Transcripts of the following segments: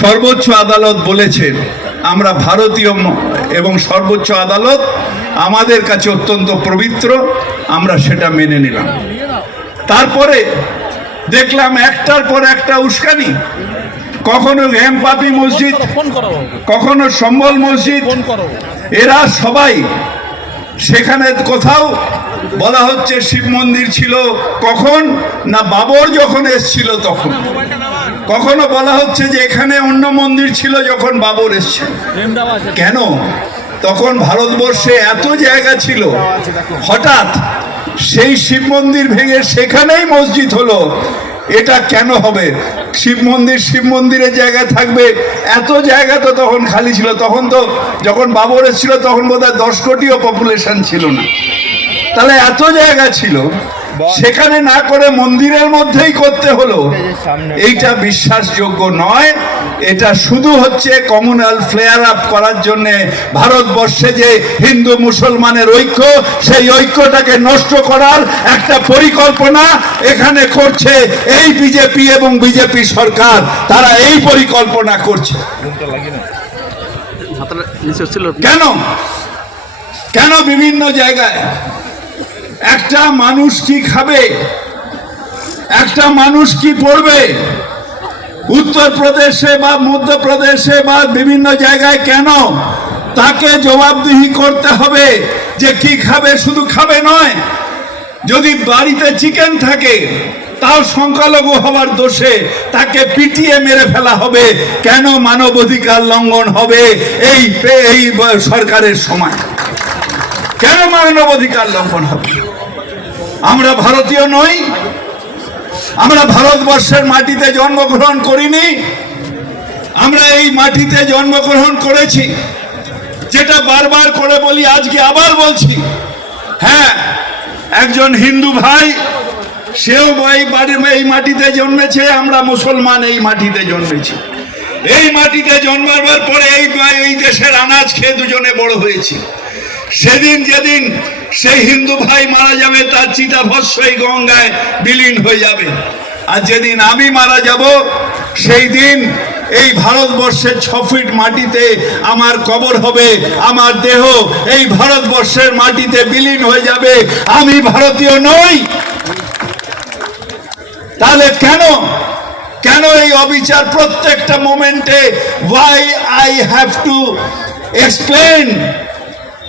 সর্বোচ্চ আদালত বলেছেন আমরা ভারতীয় এবং সর্বোচ্চ আদালত আমাদের কাছে অত্যন্ত পবিত্র, আমরা সেটা মেনে নিলাম। তারপরে দেখলাম একটার পর একটা উস্কানি, কখনো হেমপাপি মসজিদ, কখনো সম্বল মসজিদ, এরা সবাই সেখানে কোথাও বলা হচ্ছে শিব মন্দির ছিল কখন না বাবর যখন এসছিল তখন, কখনো বলা হচ্ছে যে এখানে অন্য মন্দির ছিল যখন বাবর এসছে। কেন তখন ভারতবর্ষে এত জায়গা ছিল, হঠাৎ সেই শিব মন্দির ভেঙে সেখানেই মসজিদ হলো, এটা কেন হবে? শিব মন্দিরের জায়গায় থাকবে, এত জায়গা তো তখন খালি ছিল। তখন তো যখন বাবর এসেছিল তখন বোধহয় 10 কোটিও পপুলেশন ছিল না, তাহলে এত জায়গা ছিল, সেখানে না করে মন্দিরের মধ্যেই করতে হলো। এইটা বিশ্বাসযোগ্য নয়। এটা শুধু হচ্ছে কমিউনাল ফ্লেয়ার আপ করার জন্য ভারতবর্ষে যে হিন্দু মুসলমানের ঐক্য, সেই ঐক্যটাকে নষ্ট করার একটা পরিকল্পনা এখানে করছে এই বিজেপি এবং বিজেপি সরকার। তারা এই পরিকল্পনা করছে। কেন কেন বিভিন্ন জায়গায় একটা মানুষ কি খাবে, একটা মানুষ কি পড়বে, উত্তরপ্রদেশে বা মধ্যপ্রদেশে বা বিভিন্ন জায়গায় কেন তাকে জবাবদিহি করতে হবে যে কি খাবে? শুধু খাবে নয়, যদি বাড়িতে চিকেন থাকে তাও সংখ্যালঘু হওয়ার দোষে তাকে পিটিয়ে মেরে ফেলা হবে। কেন মানবাধিকার লঙ্ঘন হবে এই সরকারের সময়? কেন মানবাধিকার লঙ্ঘন হবে? আমরা ভারতীয় নই? আমরা ভারতবর্ষের মাটিতে জন্মগ্রহণ করিনি? আমরা এই মাটিতে জন্মগ্রহণ করেছি, যেটা বারবার করে বলি, আজকে আবার বলছি। হ্যাঁ, একজন হিন্দু ভাই, সেও এই মাটিতে জন্মেছে, আমরা মুসলমান এই মাটিতে জন্মেছি। এই মাটিতে জন্মাবার পরে এই দেশের আনাজ খেয়ে দুজনে বড় হয়েছি। সেদিন যেদিন সেই হিন্দু ভাই মারা যাবে, তার চিতাভস্ম এই গঙ্গায় বিলীন হয়ে যাবে। আর যেদিন আমি মারা যাব, সেই দিন এই ভারতবর্ষের 6 ফিট মাটিতে আমার কবর হবে, আমার দেহ এই ভারতবর্ষের মাটিতে বিলীন হয়ে যাবে। আমি ভারতীয় নই? তাহলে কেন এই অবিচার প্রত্যেকটা মোমেন্টে? Why I have to explain?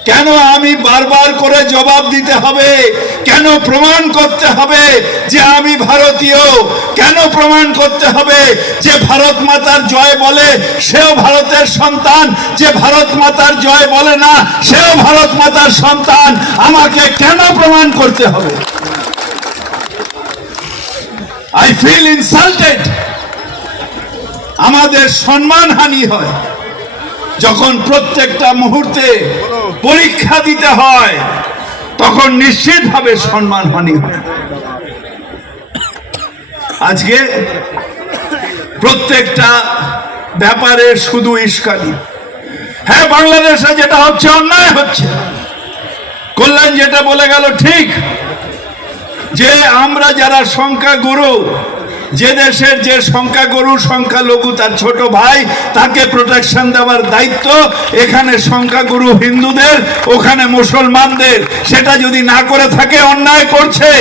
কেন আমি বারবার করে জবাব দিতে হবে? কেন প্রমাণ করতে হবে যে আমি ভারতীয়? কেন প্রমাণ করতে হবে যে ভারত মাতার জয় বলে সেও ভারতের সন্তান, যে ভারত মাতার জয় বলে না সেও ভারত মাতার সন্তান? আমাকে কেন প্রমাণ করতে হবে? I feel insulted. আমাদের সম্মানহানি হয় যখন প্রত্যেকটা মুহূর্তে পরীক্ষা দিতে হয়, তখন নিশ্চিতভাবে সম্মানহানি হয়। আজকে প্রত্যেকটা ব্যাপারে শুধু ইস্কানি। হ্যাঁ, বাংলাদেশে যেটা হচ্ছে অন্যায় হচ্ছে। কল্যাণ যেটা বলে গেল ঠিক, যে আমরা যারা সংখ্যাগুরু, যে দেশের যে সংখ্যাগুরু সংখ্যালঘু তার ছোট ভাই, তাকে প্রোটেকশন দেওয়ার দায়িত্ব এখানে সংখ্যাগুরু হিন্দুদের, ওখানে মুসলমানদের। সেটা যদি না করে থাকে অন্যায় করছে।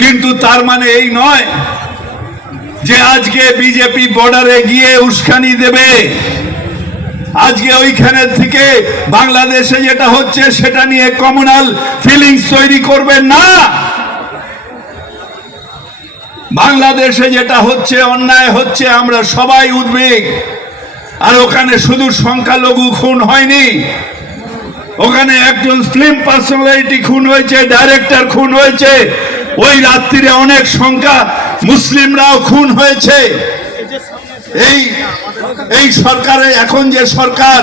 কিন্তু তার মানে এই নয় যে আজকে বিজেপি বর্ডারে গিয়ে উস্কানি দেবে, আজকে ওইখানে থেকে বাংলাদেশে যেটা হচ্ছে সেটা নিয়ে কমিউনাল ফিলিংস তৈরি করবে না। বাংলাদেশে যেটা হচ্ছে অন্যায় হচ্ছে, আমরা সবাই উদ্বেগ। আর ওখানে শুধু সংখ্যালঘু খুন হয়নি, ওখানে একজন ফিল্ম পার্সোনালিটি খুন হয়েছে, ডাইরেক্টর খুন হয়েছে, ওই রাত্রিরে অনেক সংখ্যা মুসলিমরাও খুন হয়েছে। এই সরকারের এখন যে সরকার,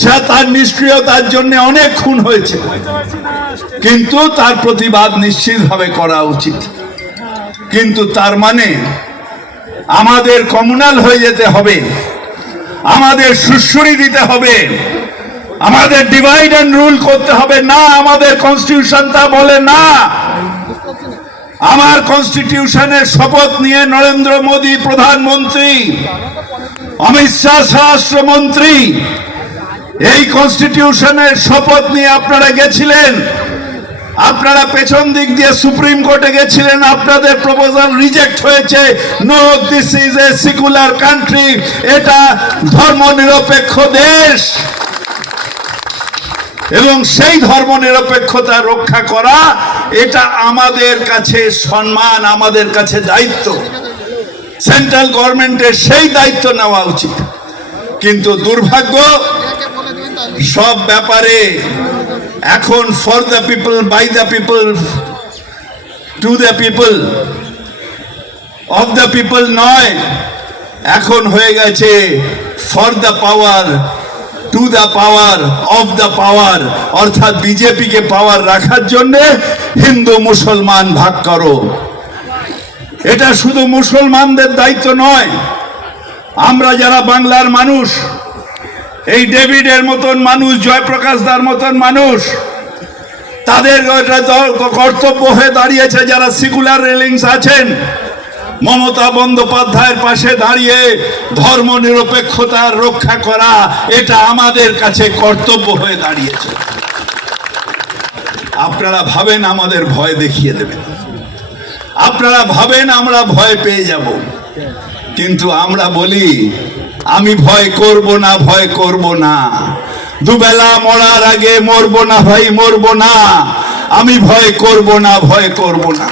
সে তার নিষ্ক্রিয়তার জন্য অনেক খুন হয়েছে, কিন্তু তার প্রতিবাদ নিশ্চিতভাবে করা উচিত। কিন্তু তার মানে আমাদের কমিউনাল হয়ে যেতে হবে, আমাদের সুশ্রী দিতে হবে, আমাদের ডিভাইড এন্ড রুল করতে হবে না। আমাদের কনস্টিটিউশন তা বলে না। আমার কনস্টিটিউশনের শপথ নিয়ে নরেন্দ্র মোদী প্রধানমন্ত্রী, অমিত শাহ স্বরাষ্ট্রমন্ত্রী, এই কনস্টিটিউশনের শপথ নিয়ে আপনারা গেছিলেন। আপনারা পেছন দিক দিয়ে সুপ্রিম কোর্টে গেছিলেন, আপনাদের প্রপোজাল রিজেক্ট হয়েছে। No, this is a secular country, এটা ধর্মনিরপেক্ষ দেশ, এবং সেই ধর্মনিরপেক্ষতা রক্ষা করা এটা আমাদের কাছে সম্মান, আমাদের কাছে দায়িত্ব। সেন্ট্রাল গভর্নমেন্টের সেই দায়িত্ব নেওয়া উচিত। কিন্তু দুর্ভাগ্য, সব ব্যাপারে এখন for the people, by the people, to the people, of the people নয়, এখন হয়ে গেছে for the power, to the power, of the power. অর্থাৎ বিজেপিকে পাওয়ার রাখার জন্য হিন্দু মুসলমান ভাগ করো। এটা শুধু মুসলমানদের দায়িত্ব নয়, আমরা যারা বাংলার মানুষ, এই ডেভিডের মতন মানুষ, জয়প্রকাশ দার মতন মানুষ, তাদের কর্তব্য হয়ে দাঁড়িয়েছে। যারা সেকুলার রেলিংস আছেন, মমতা বন্দ্যোপাধ্যায়ের পাশে দাঁড়িয়ে ধর্ম নিরপেক্ষতার রক্ষা করা, এটা আমাদের কাছে কর্তব্য হয়ে দাঁড়িয়েছে। আপনারা ভাবেন আমাদের ভয় দেখিয়ে দেবেন, আপনারা ভাবেন আমরা ভয় পেয়ে যাব, কিন্তু আমরা বলি আমি ভয় করব না, ভয় করব না। দুবেলা মরার আগে মরবো না ভাই, মরবো না। আমি ভয় করব না, ভয় করব না।